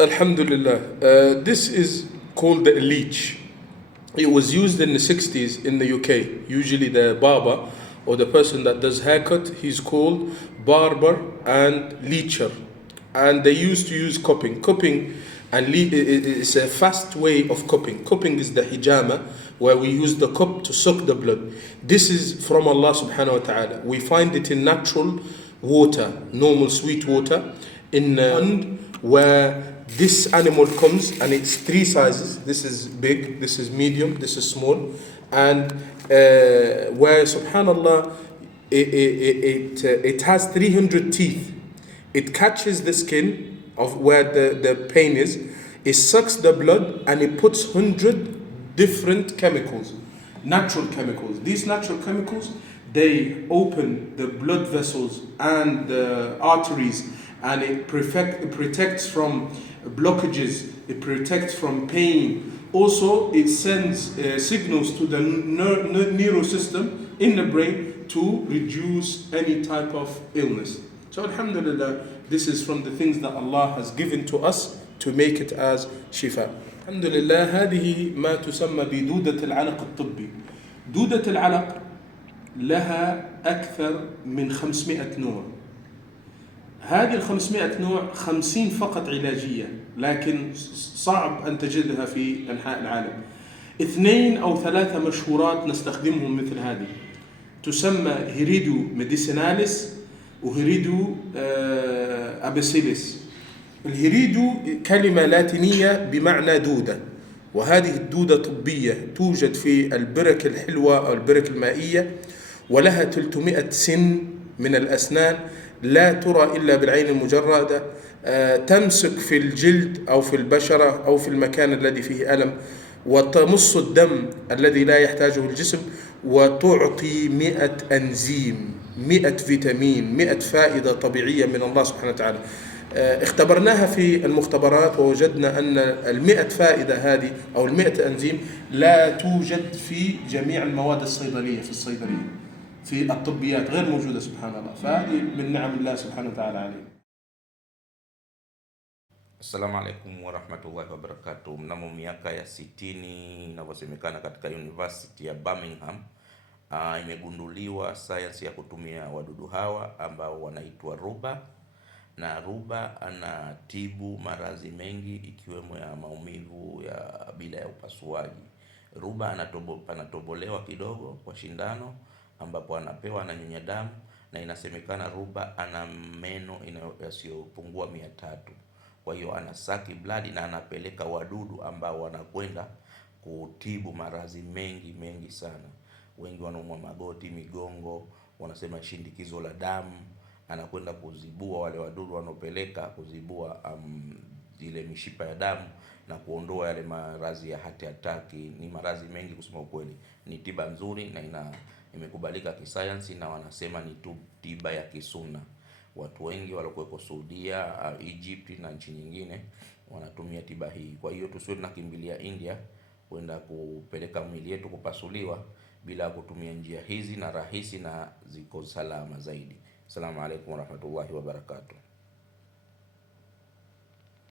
Alhamdulillah. This is called the leech. It was used in the 60s in the UK. Usually the barber or the person that does haircut, he's called barber and leecher. And they used to use cupping. Cupping is a fast way of cupping. Cupping is the hijama, where we use the cup to suck the blood. This is from Allah subhanahu wa ta'ala. We find it in natural water, normal sweet water, in where this animal comes, and it's three sizes. This is big, this is medium, this is small, and where subhanallah it has 300 teeth. It catches the skin of where the pain is, it sucks the blood, and it puts 100 different chemicals, natural chemicals. These natural chemicals, they open the blood vessels and the arteries, and it protects from blockages, it protects from pain. Also, it sends signals to the neural system in the brain to reduce any type of illness. So alhamdulillah, this is from the things that Allah has given to us to make it as shifa. Alhamdulillah, هذه ما تسمى بدودة العلق الطبي. دودة العلق لها أكثر من 500 نوع. هذه 500 نوع 50 فقط علاجية، لكن صعب أن تجدها في أنحاء العالم. 2 أو 3 مشهورات نستخدمهم مثل هذه، تسمى هيريدو ميديسيناليس وهيريدو أبيسيليس. الهيريدو كلمة لاتينية بمعنى دودة، وهذه الدودة طبية توجد في البرك الحلوة أو البرك المائية، ولها 300 سن من الأسنان لا ترى إلا بالعين المجردة، تمسك في الجلد أو في البشرة أو في المكان الذي فيه ألم، وتمص الدم الذي لا يحتاجه الجسم، وتعطي 100 أنزيم، 100 فيتامين، 100 فائدة طبيعية من الله سبحانه وتعالى. اختبرناها في المختبرات ووجدنا أن 100 فائدة هذه أو 100 أنزيم لا توجد في جميع المواد الصيدلية في الصيدلية، في الطبيات غير موجودة سبحان الله. فهذه من نعم الله سبحانه وتعالى علينا. Assalamu alaikum warahmatullahi wabarakatuh. Mnamo miaka ya 60 inavyosemekana katika University ya Birmingham imegunduliwa sayansi ya kutumia wadudu hawa ambao wanaitwa ruba, na ruba anatibu maradhi mengi ikiwemo ya maumivu ya bila ya upasuaji. Ruba anatobolewa kidogo kwa shindano ambapo anapewa ananyonya damu, na inasemekana ruba ana meno yasiyopungua 300. Kwa hiyo anasaki blood na anapeleka wadudu ambao wanakwenda kutibu maradhi mengi sana. Wengi wanaumwa magoti, migongo, wanasema shindikizo la damu, anakwenda kuzibua wale wadudu wanaopeleka kuzibua ile mishipa ya damu na kuondoa yale maradhi ya heart attack. Ni maradhi mengi kusema ukweli. Ni tiba nzuri na imekubalika kisayansi, na wanasema ni tiba ya kisuna. Watu wengi waliokuwepo Saudia, Egypt na nchi nyingine wanatumia tiba hii. Kwa hiyo tusiwe tunakimbilia India kwenda kupeleka mwili yetu kupasuliwa bila kutumia njia hizi na rahisi na ziko salama zaidi. Assalamu alaikum warahmatullahi wabarakatuh.